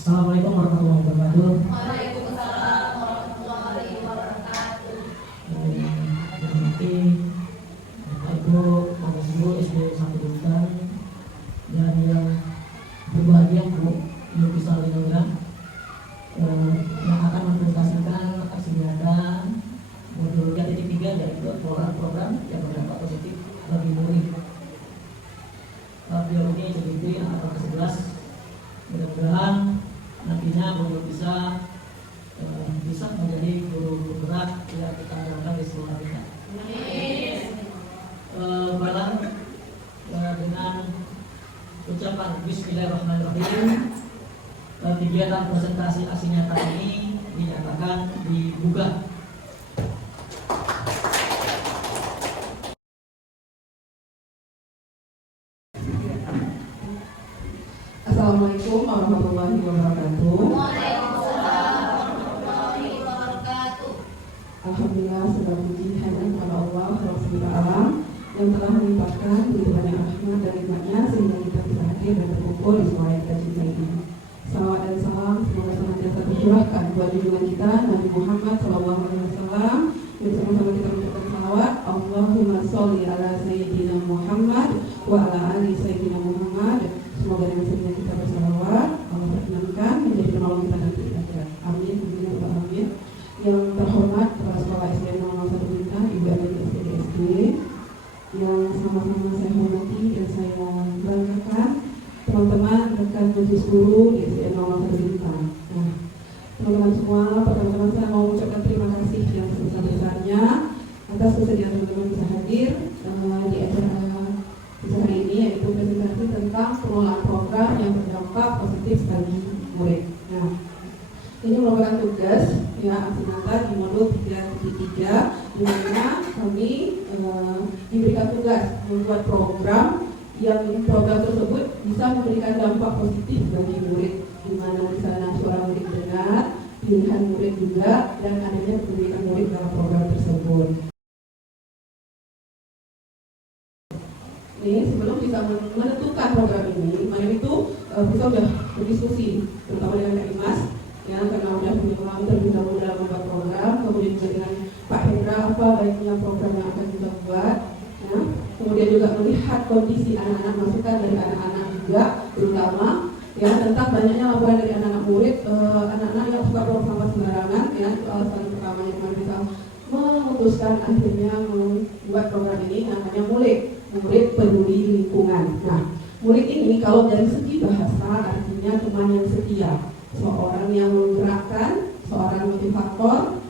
Assalamualaikum warahmatullahi wabarakatuh. Waalaikumsalam warahmatullahi wabarakatuh. Nanti Ibu Bapak Ibu SD 1 Bintan dan yang berbahagia Bu Ibu Bisa Linogra yang akan mempresentasikan aksi nyata modul 3.3 yaitu program yang berdampak positif bagi murid biologi CDP angkatan ke-11. Mudah-mudahan nantinya modul bisa menjadi guru gerak yang kita harapkan di sekolah kita. Balang dengan ucapan Bismillahirrahmanirrahim, kegiatan presentasi aksi nyata ini dinyatakan dibuka. Assalamualaikum warahmatullahi wabarakatuh. Waalaikumsalam warahmatullahi wabarakatuh. Alhamdulillah, segala puji hanya kepada Allah Subhanahu yang telah melimpahkan begitu banyak rahmat dan nikmatnya sehingga kita bisa hadir dan berkumpul di sekolah yang kita cintai ini. Salawat dan salam semoga senantiasa tercurahkan buat junjungan kita Nabi Muhammad SAW. Dan sama-sama kita mengucapkan salawat. Allahumma sholli ala sayyidina Muhammad wa ala ali sayyidina Muhammad. Semoga dengan sering kita bersalawat Allah perkenankan menjadi penolong kita nanti di akhirat. Amin. Amin. Yang terhormat Kepala Sekolah SD 001 Bintan, Ibu Adik SD yang sama-sama saya hormati dan saya banggakan teman-teman rekan majelis guru di SD 001 Bintan. Nah, teman-teman semua, pertama-tama saya mau mengucapkan terima kasih yang sebesar-besarnya atas kesediaan teman-teman bisa hadir di acara hari ini, yaitu presentasi tentang pengelolaan program yang berdampak positif bagi murid. Nah, ini merupakan tugas aksi nyata di modul 3.3 di mana kami diberikan tugas membuat program yang program tersebut bisa memberikan dampak positif bagi murid, di mana di sana suara murid dengar, pilihan murid juga, dan adanya pendidikan murid dalam program tersebut. Ini sebelum bisa menentukan program ini, kemarin itu kita sudah berdiskusi terutama dengan Kak Imas, karena sudah punya pengalaman terlebih dahulu dalam membuat program, kemudian juga dengan Pak Hendra apa baiknya program yang akan kita buat, kemudian juga melihat kondisi anak-anak, masukan dari anak-anak juga, terutama tentang banyaknya laporan dari anak-anak murid, anak-anak yang suka buang sampah sembarangan, itu alasan pertamanya kemarin kita memutuskan akhirnya membuat program ini namanya murid peduli lingkungan. Nah, murid ini kalau dari segi bahasa artinya teman yang setia, seorang yang menggerakkan, seorang motivator,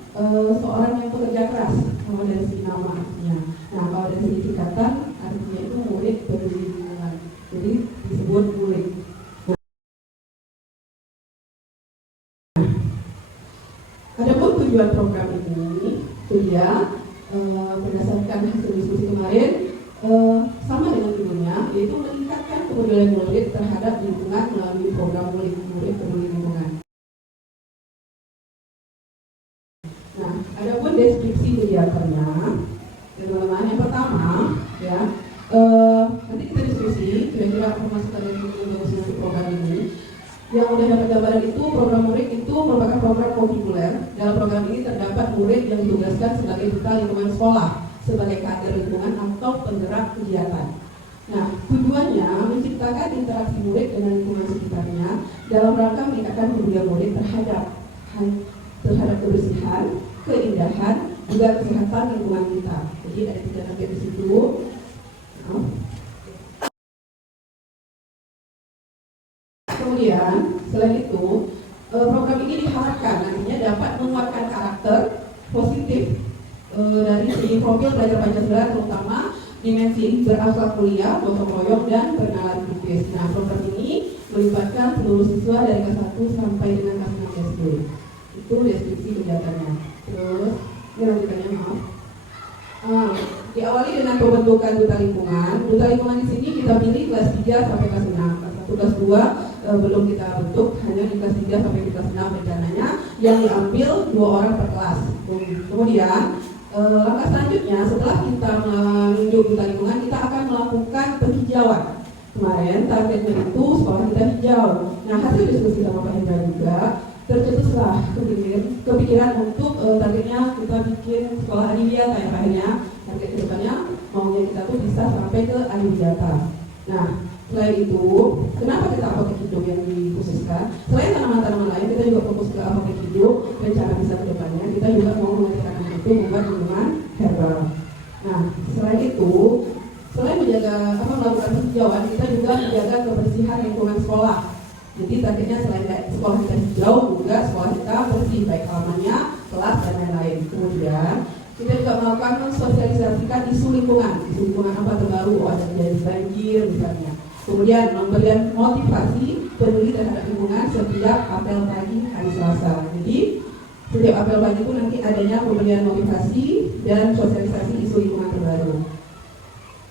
seorang yang bekerja keras. Kalau dari segi nama artinya. Nah, kalau dari segi singkatan artinya itu murid peduli lingkungan. Jadi disebut murid. Nah, adapun tujuan program ini berdasarkan hasil diskusi kemarin sama dengan judulnya, yaitu meningkatkan kepedulian murid terhadap lingkungan melalui program murid peduli lingkungan. Nah, adapun deskripsi kegiatannya, teman-teman, yang pertama nanti kita diskusi kira-kira apa masukan dari bagusnya program ini. Yang udah dapat gambaran itu, program murid itu merupakan program populer. Dalam program ini terdapat murid yang ditugaskan sebagai duta lingkungan sekolah, sebagai kader lingkungan atau penggerak kegiatan. Nah, tujuannya menciptakan interaksi murid dengan lingkungan sekitarnya dalam rangka meningkatkan kepedulian murid terhadap kebersihan, keindahan, juga kesehatan lingkungan kita. Jadi ada 3 target di situ. Kemudian, selain itu, program ini diharapkan nantinya dapat menguatkan karakter positif dari segi profil pelajar Pancasila, terutama dimensi berakhlak mulia, gotong royong, dan bernalar kritis. Nah, program ini melibatkan seluruh siswa dari kelas 1 sampai dengan kelas 6 SD. Itu deskripsi kegiatannya. Terus, ini lanjutannya, maaf. Diawali dengan pembentukan duta lingkungan. Duta lingkungan di sini kita pilih kelas 3 sampai kelas 6. Kelas 1, kelas 2 belum kita bentuk, hanya di kelas 3 sampai kelas 6 rencananya, yang diambil 2 orang per kelas. Kemudian langkah selanjutnya, setelah kita menunjuk duta lingkungan, kita akan melakukan penghijauan. Kemarin targetnya itu sekolah kita hijau hijau. Nah, hasil diskusi sama Pak Hendra juga tercetuslah kepikiran untuk targetnya kita bikin sekolah adiwiyata ya Pak Hendra. Target kedepannya maunya kita tuh bisa sampai ke adiwiyata. Nah, selain itu, kenapa kita apotek hidup yang dikhususkan? Selain tanaman-tanaman lain, kita juga fokus ke apotek hidup. Rencana bisa kedepannya kita juga mau mengajarkan itu membuat minuman herbal. Nah, selain itu, selain menjaga melakukan penghijauan, kita juga menjaga kebersihan lingkungan sekolah. Jadi targetnya selain sekolah kita hijau, juga sekolah kita bersih, baik halamannya, kelas dan lain-lain. Kemudian kita juga melakukan mensosialisasikan isu lingkungan apa terbaru, ada kejadian banjir misalnya. Kemudian memberikan motivasi peduli terhadap lingkungan setiap apel pagi hari Selasa. Jadi setiap apel pagi itu nanti adanya pemberian motivasi dan sosialisasi isu lingkungan terbaru.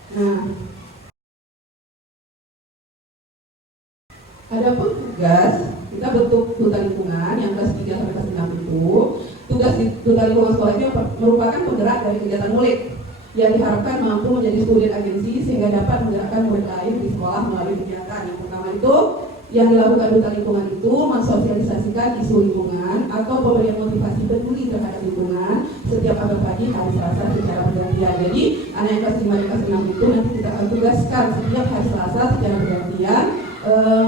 Nah, adapun tugas kita bentuk duta lingkungan yang kelas 3 sampai kelas 6 itu, tugas di duta lingkungan sekolah ini merupakan penggerak dari kegiatan murid yang diharapkan mampu menjadi student agency sehingga dapat menggerakkan murid lain di sekolah melalui kegiatan. Yang pertama itu yang dilakukan duta lingkungan itu mensosialisasikan isu lingkungan atau pemberian motivasi peduli terhadap lingkungan setiap apel pagi hari Selasa secara bergantian. Jadi anak yang kelas 5 dan kelas 6 itu nanti kita akan tugaskan setiap hari Selasa secara bergantian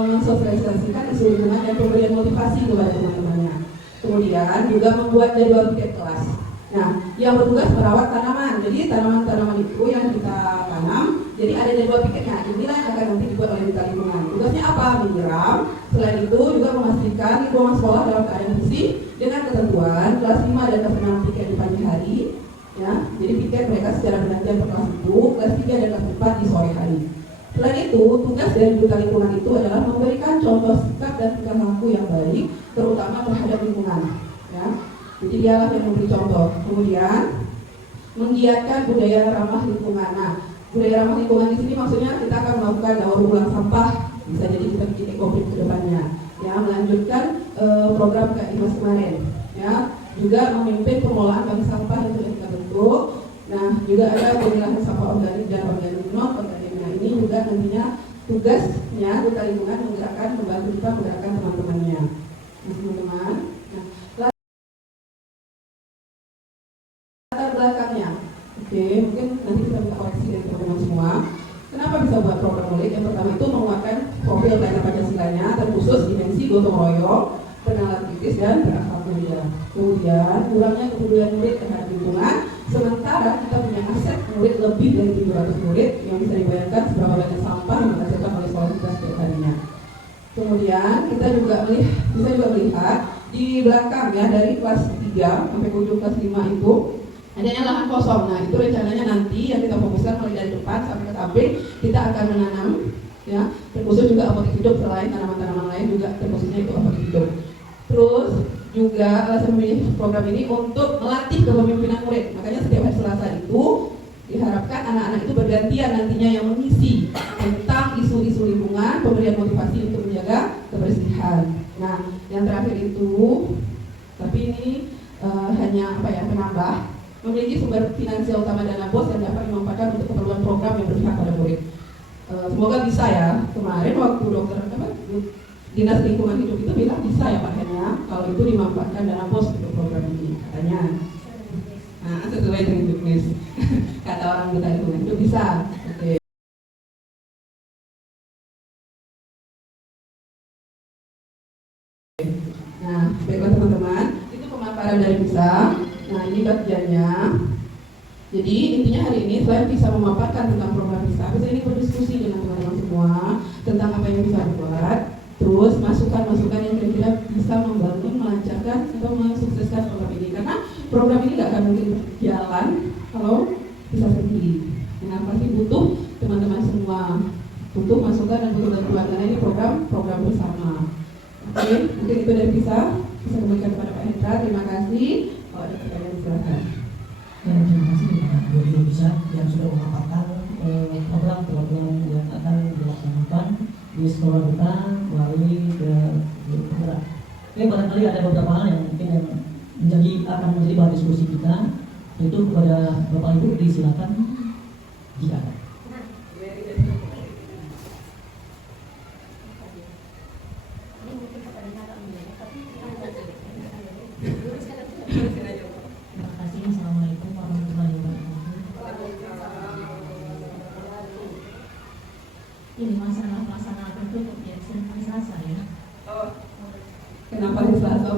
mensosialisasikan isu lingkungan dan pemberian motivasi kepada teman-temannya. Kemudian juga membuat jadwal piket kelas. Nah, yang bertugas merawat tanaman. Jadi tanaman-tanaman itu yang kita tanam, jadi ada jadwal piketnya. Inilah yang akan nanti dibuat oleh duta lingkungan. Tugasnya apa? Menyiram. Selain itu juga memastikan lingkungan sekolah dalam keadaan bersih dengan ketentuan kelas 5 dan kelas 6 piket di pagi hari. Ya, jadi piket mereka secara bergantian per kelas itu, kelas 3 dan kelas 4 di sore hari. Selain itu, tugas dari duta lingkungan itu adalah memberikan contoh sikap dan tingkah laku yang baik, terutama terhadap lingkungan. Ya. Jadi dialah yang memberi contoh. Kemudian menggiatkan budaya ramah lingkungan. Nah, budaya ramah lingkungan di sini maksudnya kita akan melakukan daur ulang sampah. Bisa jadi kita bikin ekobrik ke depannya. Ya, melanjutkan program KIMAS kemarin. Ya, juga memimpin pengolahan bank sampah yang sudah kita bentuk. Nah, juga ada pemilahan sampah organik dan organik non organik. Nah, ini juga nantinya tugasnya duta lingkungan membantu kita menggerakkan teman-temannya. Nah, teman-teman. Belakangnya, oke, mungkin nanti kita minta koreksi dari teman-teman semua. Kenapa bisa buat program murid? Yang pertama itu menguatkan profil pelajar Pancasilanya, terkhusus dimensi gotong royong, pengenalan kritis dan berakhlak mulia. Kemudian kurangnya kepedulian murid terhadap lingkungan, sementara kita punya aset murid lebih dari 700 murid yang bisa dibayangkan seberapa banyak sampah yang dihasilkan oleh sekolah kita setiap harinya. Kemudian kita juga bisa melihat di belakang ya, dari kelas 3 sampai ke ujung kelas 5 itu adanya lahan kosong. Nah, itu rencananya nanti yang kita fokuskan mulai dari depan sampai ke samping kita akan menanam ya, terkhusus juga apotek hidup selain tanaman-tanaman lain juga terkhususnya itu apotek hidup. Terus juga alasan memilih program ini untuk melatih kepemimpinan murid. Makanya setiap hari Selasa itu diharapkan anak-anak itu bergantian nantinya yang mengisi tentang isu-isu lingkungan, pemberian motivasi untuk menjaga kebersihan. Nah, yang terakhir itu, tapi ini hanya penambah, memiliki sumber finansial utama dana BOS yang dapat dimanfaatkan untuk keperluan program yang berpihak pada murid. Semoga bisa ya. Kemarin waktu dokter Dinas Lingkungan Hidup itu bilang bisa ya Pak Henya, kalau itu dimanfaatkan dana BOS untuk program ini katanya. Nah, sesuai dengan juknis kata orang duta lingkungan itu bisa. Oke. Nah, baiklah teman-teman, itu pemaparan dari bisa. Nah, ini bagiannya. Jadi intinya hari ini selain bisa memaparkan tentang program bisa ini berdiskusi dengan teman-teman semua tentang apa yang bisa dibuat, terus masukan-masukan yang kira-kira bisa membangun, melancarkan atau mensukseskan program ini. Karena program ini nggak akan mungkin jalan kalau bisa sendiri. Nah, pasti butuh teman-teman semua, butuh masukan dan butuh bantuan karena ini program bersama. Oke, mungkin itu dari bisa kembalikan kepada Pak Hendra. Terima kasih. Kalau ada pertanyaan silakan. Ya, terima kasih Pak Guru Bisa yang sudah memaparkan program-program yang akan dilaksanakan di sekolah kita melalui guru penggerak. Oke, barangkali ada beberapa hal yang mungkin yang akan menjadi bahan diskusi kita, itu kepada Bapak Ibu disilakan jika ada.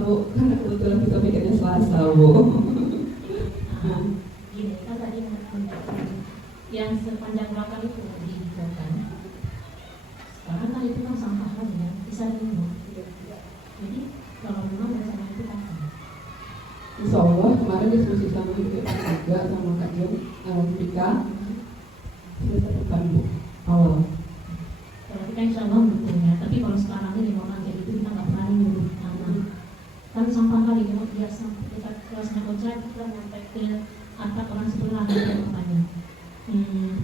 Bu, karena kebetulan kita bikinnya Selasa Bu. Gini, kan tadi yang sepanjang belakang itu dibuatkan. Sekarang kan itu kan sampah lagi ya, bisa dibuang. Jadi kalau memang rencana itu kapan? Insya Allah kemarin diskusi sama Ibu juga sama Kak Jon, Vika, sudah depan Bu, awal. Kalau kita insya Allah mendukung ya, tapi kalau sekarang ini memang kayak gitu kita nggak berani nyuruh tanah. Kan sampah kali kalau biar sampai kita kelasnya kocak kita sampai ke atap orang sebelah itu katanya.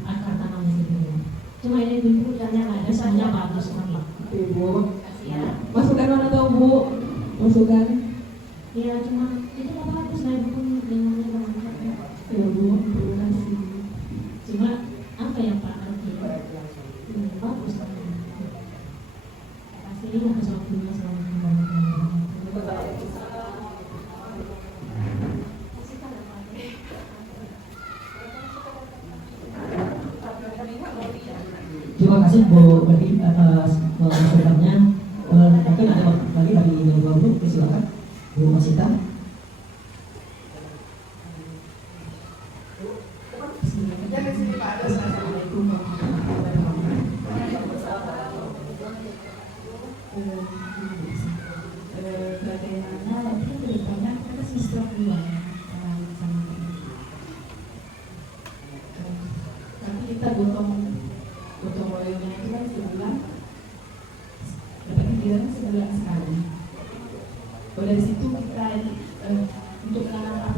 Akar tanamnya gitu. Cuma ini dulu hujannya nggak ada, soalnya bagus banget. Ibu, Kasih ya. masukan mana tahu Bu? Masukan? Ya cuma itu nggak bagus lah bukan lingkungannya banget. Ya Bu, terima kasih. Cuma apa ya Pak? Bagus lah. Kasih ini atas waktunya selama Terima kasih Bu Badi atas masukannya. Mungkin ada lagi dari yang baru, silakan Bu Masita. Assalamualaikum warahmatullahi wabarakatuh. Bagaimana nanti ke depannya kita semester 2 ya, sama tapi kita gotong royongnya itu kan sebulan, dapat kegiatan sebulan sekali. Dari situ kita untuk menanam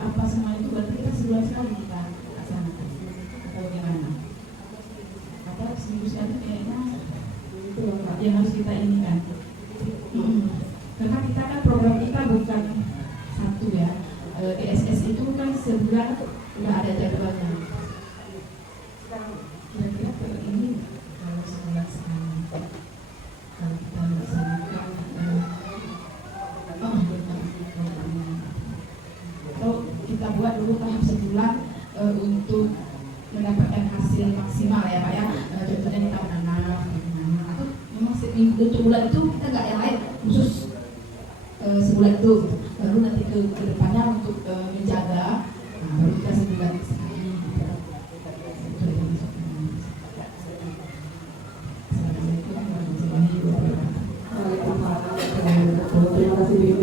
apa semua itu berarti kita sebulan sekali kita laksanakan atau bagaimana? Apa seminggu sekali kayaknya itu yang harus kita ini kan. Karena kita kan program kita bukan satu ya. DSS itu kan sebulan udah ada jadwalnya. Kira-kira kalau ini kalau sebulan sekali kalau kita laksanakan atau kita buat dulu tahap sebulan untuk mendapatkan hasil maksimal ya Pak ya. Contohnya kita menanam atau memang untuk bulan itu kita nggak yang lain khusus sebulan itu gitu. Baru nanti ke depannya untuk menjaga baru kita sebulan sekali gitu. Terima kasih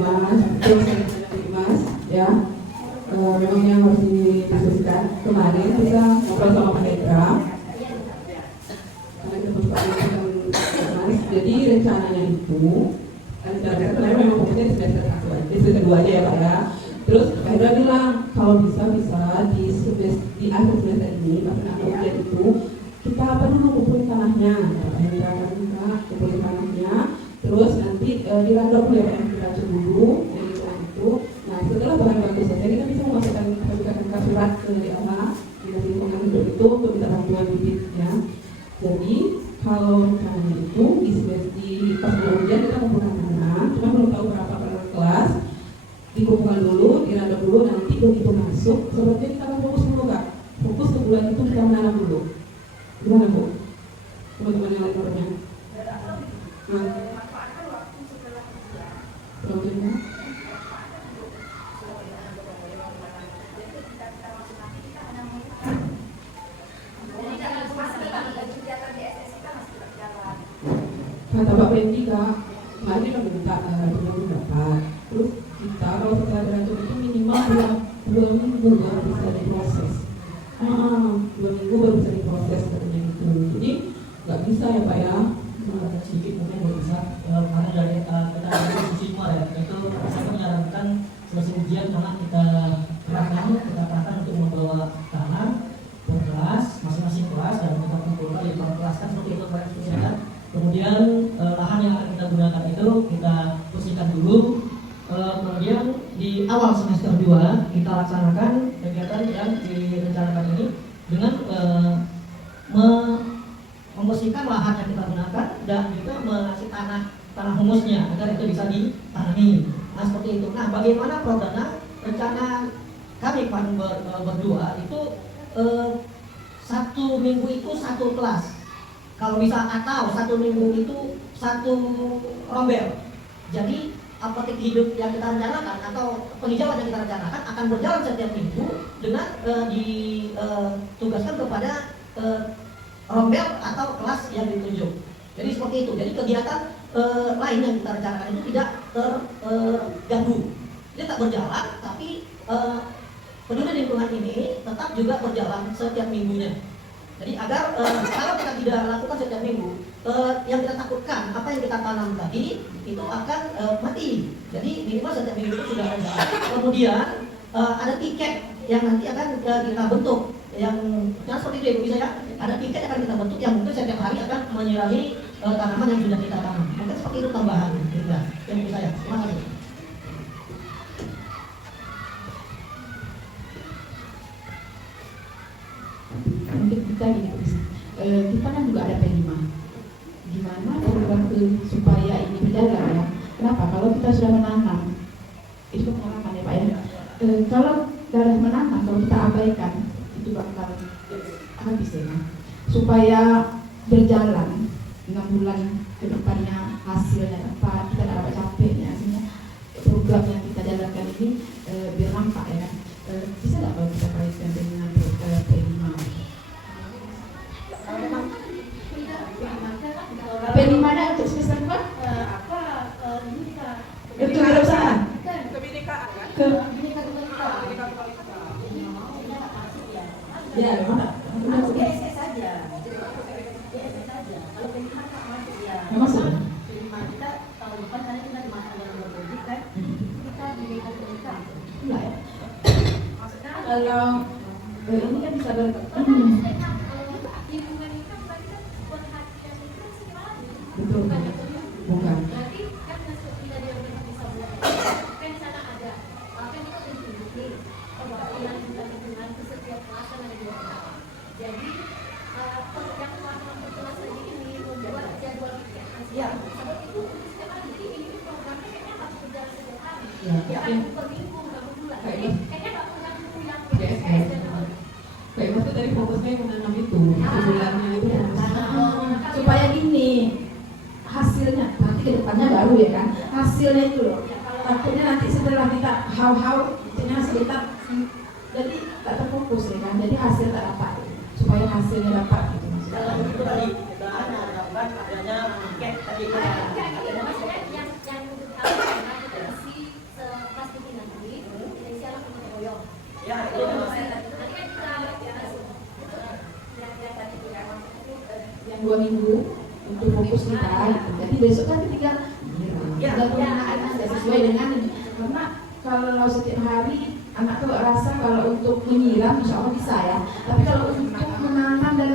Mas. Ya, memang yang harus didiskusikan kemarin kita ngobrol sama Pak Hendra. Karena kita berkoordinasi dengan Mas. Jadi rencananya itu sebenarnya memang fokusnya di semester 1, di semester 2 aja ya Pak ya. Terus Pak Hendra bilang kalau bisa di akhir semester ini bahkan ujian itu kita dulu kumpulin tanahnya. Pak Hendra kan kita kumpulin tanahnya. Terus nanti dirandom dulu ya Pak, diracun dulu yang itu. Nah setelah bahan baku selesai kita bisa memasukkan surat ke dinas lingkungan hidup itu untuk minta bantuan bibit ya. Jadi kalau rencananya itu di pas ujian kita kumpulkan tanah, cuma belum tahu berapa per kelas. Dikumpulkan dulu, dirandom dulu, nanti begitu masuk sepertinya kita akan fokus dulu Kak. Fokus ke bulan itu kita menanam dulu. Gimana Bu? Teman-teman yang lain orangnya. Problemnya? Kata Pak Pendi Kak, kemarin kita minta belum dapat. Terus kita kalau setelah berantem itu minimal 2 minggu baru bisa diproses. 2 minggu baru bisa diproses katanya gitu. Jadi nggak bisa ya Pak ya. Sedikit mungkin belum bisa karena dari kita diskusi semua ya, itu saya menyarankan selesai ujian karena kita kerahkan untuk membawa tanah per kelas, masing-masing kelas dan kita kumpulkan di kelas kan untuk ikut persiapan. Kemudian lahan yang akan kita gunakan itu kita bersihkan dulu. Kemudian di awal semester 2 kita laksanakan kegiatan yang direncanakan ini dengan membersihkan lahan yang kita gunakan dan juga mengasih tanah humusnya agar itu bisa ditanami. Nah seperti itu. Nah bagaimana programnya? Rencana kami berdua itu 1 minggu itu 1 kelas. Kalau bisa atau 1 minggu itu 1 rombel. Jadi apotek hidup yang kita rencanakan atau penghijauan yang kita rencanakan akan berjalan setiap minggu dengan ditugaskan kepada rombel atau kelas yang ditunjuk. Jadi seperti itu. Jadi kegiatan lain yang kita rencanakan itu tidak terganggu. Dia tak berjalan, tapi peduli lingkungan ini tetap juga berjalan setiap minggunya. Jadi agar kalau kita tidak lakukan setiap minggu, yang kita takutkan, apa yang kita tanam tadi itu akan mati. Jadi minimal setiap minggu itu sudah ada. Kemudian ada tiket yang nanti akan kita bentuk, yang seperti itu ya Bu bisa ya. Ada tiket yang akan kita bentuk yang mungkin setiap hari akan menyirahi tanaman yang sudah kita tanam. Mungkin seperti itu tambahan ya, yang bisa ya. Terima kasih. Mungkin kita gini kita kan juga ada P5. Gimana program supaya ini berjalan ya? Kenapa? Kalau kita sudah menanam, itu pengalaman ya Pak ya. Kalau darah menanam, kalau kita abaikan, itu bakal habis ya. Supaya berjalan 6 bulan ke depannya hasilnya dapat, kita tidak dapat capeknya, artinya program yang kita jalankan ini biar nampak ya. Bisa nggak kalau kita kaitkan dengan P5? P5 ada untuk semester 2? Ke kewirausahaan? Kebinekaan kan? Ke ya, mana? DSS saja. DSS saja. Kalau P5 kan masuk ya. Memang sudah. P5 kita tahun depan karena kita dimasukkan dalam berproduksi kan. Kita diberikan pendidikan. Enggak ya? Kalau ini kan bisa betul. Bukan. Berarti kan masuk kita di bisa belajar. Kan di sana ada. Kan kita udah tunjuk nih. Perwakilan tentang lingkungan ke setiap kelas kan ada 2 orang. Jadi yang kelas ini membuat jadwal kegiatan. Ya. Seperti itu setiap hari. Jadi ini programnya kayaknya harus berjalan setiap hari. Ya. Per minggu, per bulan. Kayaknya nggak pernah yang DSS dan Baik, maksud dari fokusnya menanam itu, sebulannya itu supaya gini hasilnya nanti ke depannya baru ya kan, hasilnya itu loh. Takutnya nanti setelah kita hau-hau, ternyata kita jadi tak terfokus ya kan, jadi hasil tak dapat. Supaya hasilnya dapat gitu maksudnya. Dalam itu tadi kita harapkan adanya tiket tadi. yang isi plastik ini nanti isi alat untuk koyong. Ya, itu yang 2 minggu untuk fokus kita gitu. Jadi besok kan ketika sesuai dengan ini. Karena kalau setiap hari anak tuh rasa kalau untuk menyiram insya Allah bisa ya. Tapi kalau untuk menanam dan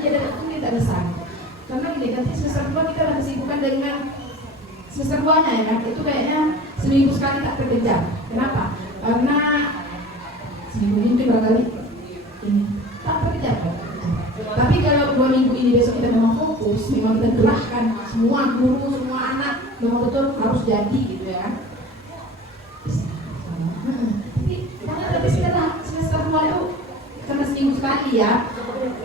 ya dan itu tidak bisa. Karena gini nanti semester 2 kita ada kesibukan dengan semester 2-nya ya kan. Itu kayaknya seminggu sekali tak terkejar. Kenapa? Karena seminggu ini barangkali ini tak terkejar kan. Tapi kalau 2 minggu ini besok kita memang fokus, memang kita gerahkan semua guru, semua anak memang betul harus jadi gitu ya. Tapi setelah semester 2 itu karena seminggu sekali ya,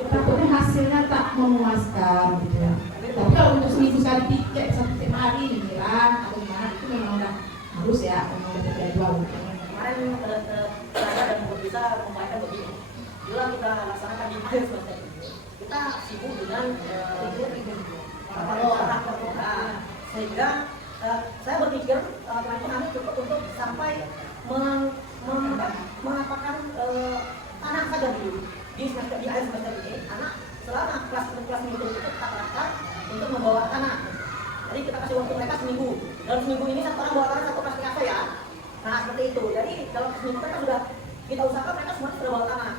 takutnya hasilnya tak memuaskan gitu ya. Tapi kalau untuk seminggu sekali tiket setiap hari nyiram atau gimana itu memang udah harus ya, memang udah terjadwal. Kemarin saya dan Bu bisa membayangkan begini. Bila kita laksanakan di akhir semester ini, kita sibuk dengan sehingga saya berpikir kami cukup untuk sampai mengapakan tanah saja dulu di akhir semester ini. Anak selama kelas minggu itu kita kerahkan untuk membawa tanah. Jadi kita kasih waktu mereka seminggu. Dalam seminggu ini satu orang bawa tanah 1 plastik kafe ya. Nah seperti itu. Jadi dalam seminggu kita sudah kita usahakan mereka semua sudah bawa tanah.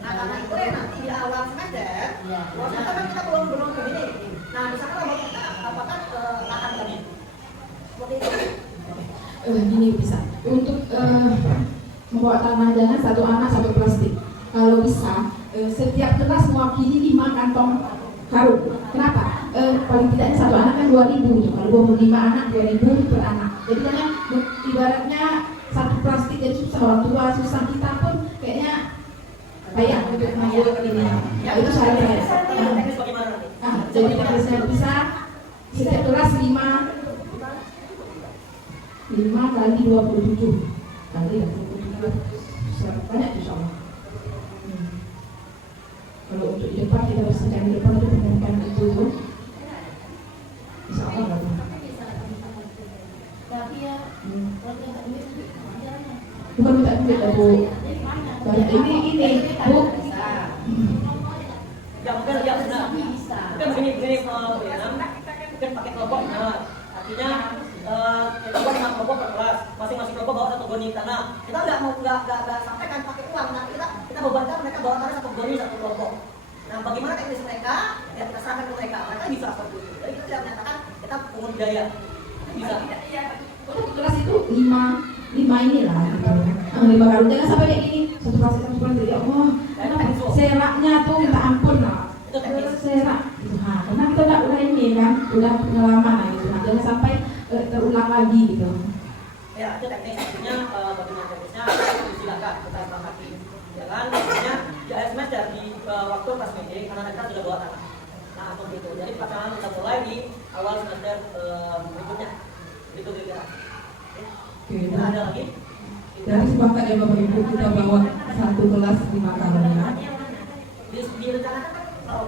Nah karena itu nanti di awal semester, semester kan kita belum begini. Nah di sana baru kita apakah lahan tadi. Seperti itu. Gini bisa untuk membawa tanah jangan 1 anak 1 plastik. Kalau bisa setiap kelas mewakili 5 kantong karung. Kenapa? Paling tidaknya 1 anak kan 2.000 gitu. Kalau 25 anak 2.000 per anak. Jadi jangan ibaratnya 1 plastik jadi susah orang tua, susah kita pun kayaknya bayar untuk mayat ini. Ya itu syaratnya. Jadi teknisnya bisa setiap kelas 5 5 kali 27 nanti ya 27 banyak insya Allah. Kalau untuk di depan kita bisa cari di depan untuk pendidikan itu insya Allah nggak apa. Tapi ya, kalau nggak duit nanti jalannya. Bukan minta duit ya Bu, banyak ini Bu. Ya mungkin ya benar. Mungkin begini mungkin pakai kelompok benar. Artinya kita buat 5 kelompok per kelas, masing-masing kelompok bawa 1 goni tanah. Kita nggak sampaikan pakai uang, nanti kita bebankan mereka bawa tanah 1 goni 1 kelompok. Nah, bagaimana teknis mereka? Ya kita serahkan ke mereka. Mereka bisa seperti itu. Jadi kita tidak menyatakan kita pungut biaya. Bisa. Untuk kelas itu 5 inilah gitu. 5 karung, jangan sampai kayak gini satu kelas jadi Allah seraknya tuh minta ampun lah. Itu teknis. Serak gitu. Nah, karena kita udah ini kan udah pengalaman lah gitu. Nah, jangan sampai terulang lagi gitu. Ya, itu teknis. Artinya bagaimana teknisnya silakan kita sepakati. Jangan misalnya di akhir semester di waktu pas meeting anak-anak kita sudah bawa tanah. Nah, seperti itu. Jadi pelaksanaan kita mulai di awal semester berikutnya. Itu kira-kira. Oke, Nah, ada lagi? jadi sepakat ya Bapak Ibu kita bawa 1 kelas 5 karung ya. Direncanakan kan kalau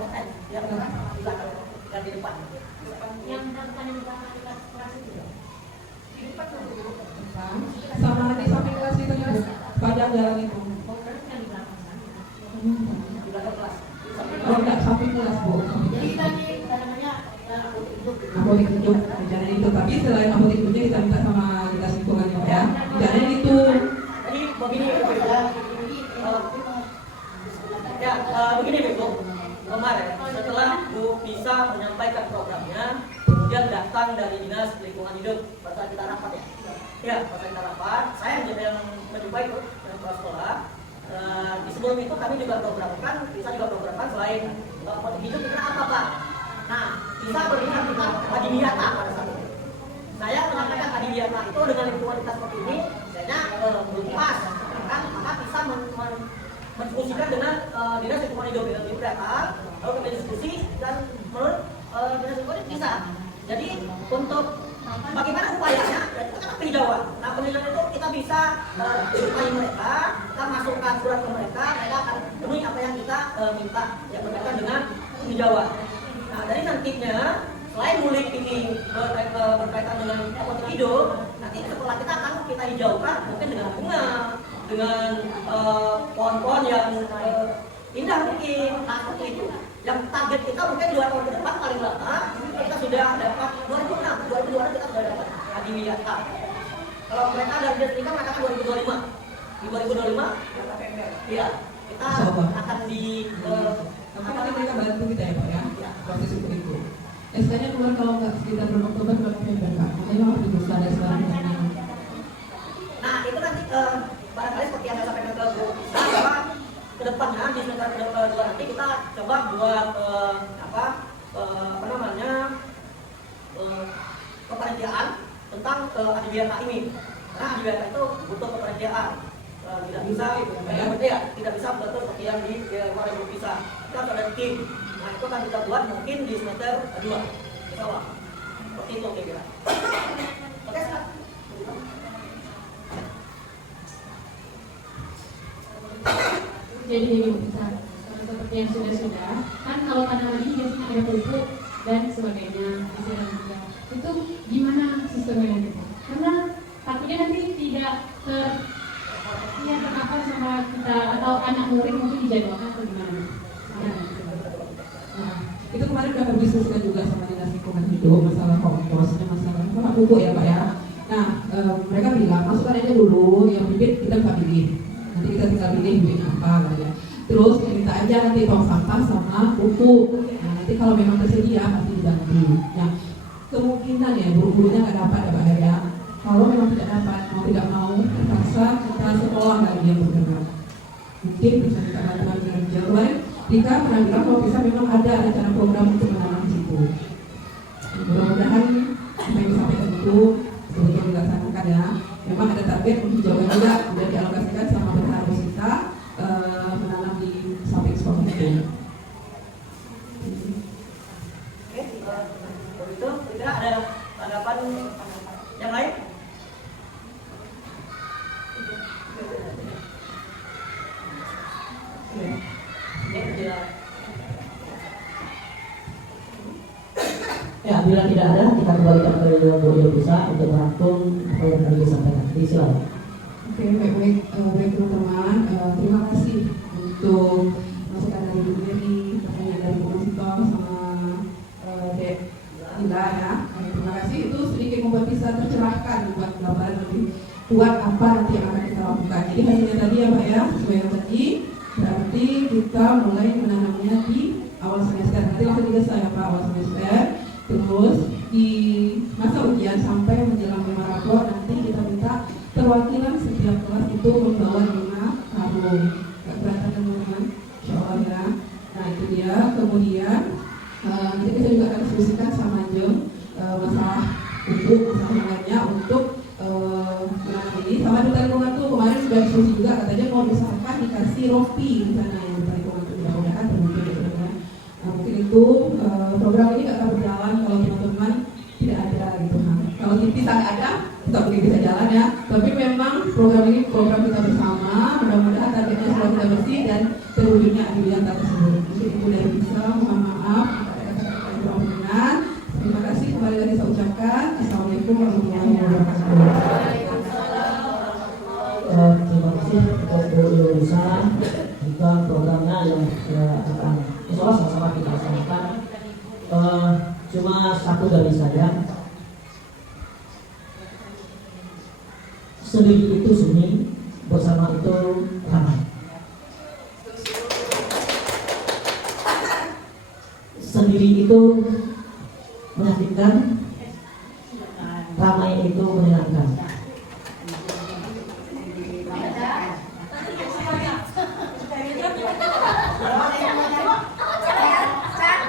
yang di belakang dan di depan. Yang depan yang kelas itu. Di depan tuh. Sama nanti samping kelas itu ya, sepanjang jalan itu. Di belakang kelas. Oh enggak, samping kelas Bu. Jadi tadi namanya Apotek tunjuk rencana itu, tapi selain apotek tunjuk kita minta sama dinas lingkungan ya. Rencana itu. Jadi begini ya, begini Bu. Kemarin setelah Bu bisa menyampaikan programnya, kemudian datang dari dinas lingkungan hidup pada kita rapat ya. Ya, pada kita rapat, saya yang menjumpai itu yang kepala sekolah. Di sebelum itu kami juga programkan, bisa juga programkan selain apotek hidup kita apa Pak? Nah, bisa berlihat tentang adiwiyata pada saat itu. Saya menyampaikan adiwiyata itu dengan lingkungan kita seperti ini, saya belum pas, kan maka bisa mendiskusikan dengan dinas lingkungan hidup itu datang, lalu kita diskusi dan menurut dinas lingkungan hidup bisa. Jadi untuk bagaimana upayanya, ya itu kan penghijauan. Nah penghijauan itu kita bisa jumpai mereka, kita masukkan surat ke mereka akan penuhi apa yang kita minta yang berkaitan dengan penghijauan. Nah, dari nantinya selain mulik ini berkaitan dengan apotek hidup, nanti sekolah kita akan kita hijaukan mungkin dengan bunga, dengan pohon-pohon yang indah mungkin, seperti itu. Yang target kita mungkin 2 tahun ke depan paling lama kita sudah dapat 2006 kita sudah dapat adiwiyata. Kalau mereka dari Jakarta mengatakan 2025. Di 2025, iya kita akan di Tapi nanti mereka bantu kita ya Pak ya, proses itu. SK-nya keluar kalau nggak sekitar bulan Oktober, bulan November Pak. Makanya harus dibuka dari sekarang. Nah itu nanti barangkali seperti yang saya sampaikan ke Bu Isa, bahwa kedepannya di semester kedua nanti kita coba buat kepanitiaan tentang adiwiyata ini. Karena adiwiyata itu butuh kepanitiaan. Tidak bisa tidak bisa betul seperti yang di kemarin Bu Isa. Kita harus ada tim. Nah itu akan kita buat mungkin di semester 2. Insya Allah. Seperti itu kira-kira. Oke, silakan. Jadi bisa seperti yang sudah kan kalau tanaman ini biasanya ada pupuk dan sebagainya disiram juga. Itu gimana sistemnya nanti? Karena takutnya nanti tidak terkapar sama kita atau anak murid mungkin dijadwalkan atau gimana? Nah, itu kemarin udah berdiskusikan juga sama dinas lingkungan hidup masalah kompos, masalah pupuk ya Pak ya. Nah, mereka bilang masukkan aja dulu yang bibit kita bisa pilih. Nanti kita tinggal pilih bibit apa gitu ya. Terus minta aja nanti tong sampah sama pupuk. Nah, nanti kalau memang tersedia pasti diganti. Nah, kemungkinan ya buru-burunya nggak dapat ya Pak ya. Kalau memang tidak dapat, mau tidak mau, terpaksa kita sekolah lagi yang bergerak. Mungkin bisa minta bantuan kerja. Kemarin Dika pernah bilang kalau bisa memang ada rencana program untuk menanam situ. Mudah-mudahan apa yang disampaikan itu betul dilaksanakan ya. Memang ada target menghijaukan juga sudah dialokasikan sama berharus kita menanam di samping sekolah itu. Oke, begitu. Kira ada tanggapan yang lain? bisa untuk merangkum apa yang tadi disampaikan. Silakan. Oke, baik teman-teman. Terima kasih untuk masukan dari Bu Mary, pertanyaan dari Bu Sito sama Dek Ila ya. Terima kasih, itu sedikit membuat bisa tercerahkan, membuat gambaran lebih kuat apa nanti yang akan kita lakukan. Jadi hasilnya tadi ya Pak ya, sesuai yang tadi, berarti kita mulai menanamnya di awal semester. Nanti langsung digesah ya Pak, awal semester. Terus di masa ujian sampai menjelang 5 rapor, nanti kita minta perwakilan setiap kelas itu membawa 5 karung. Gak beratan teman-teman, insya Allah ya. Nah itu dia. Kemudian nanti kita juga akan diskusikan sama Jeng masalah pupuk, masalah yang lainnya untuk menanam ini. Sama duta lingkungan tuh kemarin sudah diskusi juga, katanya mau misalkan dikasih rompi di sana yang duta lingkungan tuh mudah-mudahan terwujud gitu kan. Nah, mungkin itu program ini gak akan berjalan kalau teman-teman tidak ada gitu. Nah, kalau TV sangat ada, kita mungkin bisa jalan ya. Tapi memang program ini program kita bersama. Mudah-mudahan targetnya semua kita bersih dan terwujudnya Adiwiyanta tersebut. Mungkin itu dari bisa. Mohon maaf jika ada kata-kata yang kurang berkenan. Terima kasih kembali lagi saya ucapkan. Assalamualaikum warahmatullahi wabarakatuh. Terima kasih untuk Bu Yulisa tentang programnya yang akan insya Allah sama-sama kita laksanakan. Cuma satu dari saya, sendiri itu sunyi, bersama itu ramai. Sendiri itu menyakitkan, ramai itu menyenangkan.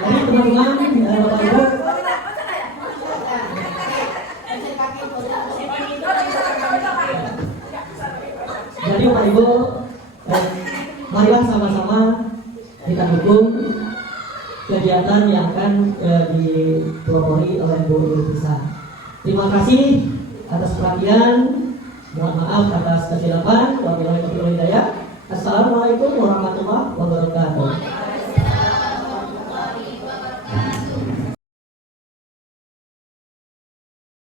Jadi teman-teman, Bapak Ibu, jadi Bapak Ibu, marilah sama-sama kita dukung kegiatan yang akan dipelopori oleh Bu Yulisa. Terima kasih atas perhatian. Mohon maaf atas kesilapan. Wabillahi taufiq wal hidayah. Assalamualaikum warahmatullahi wabarakatuh.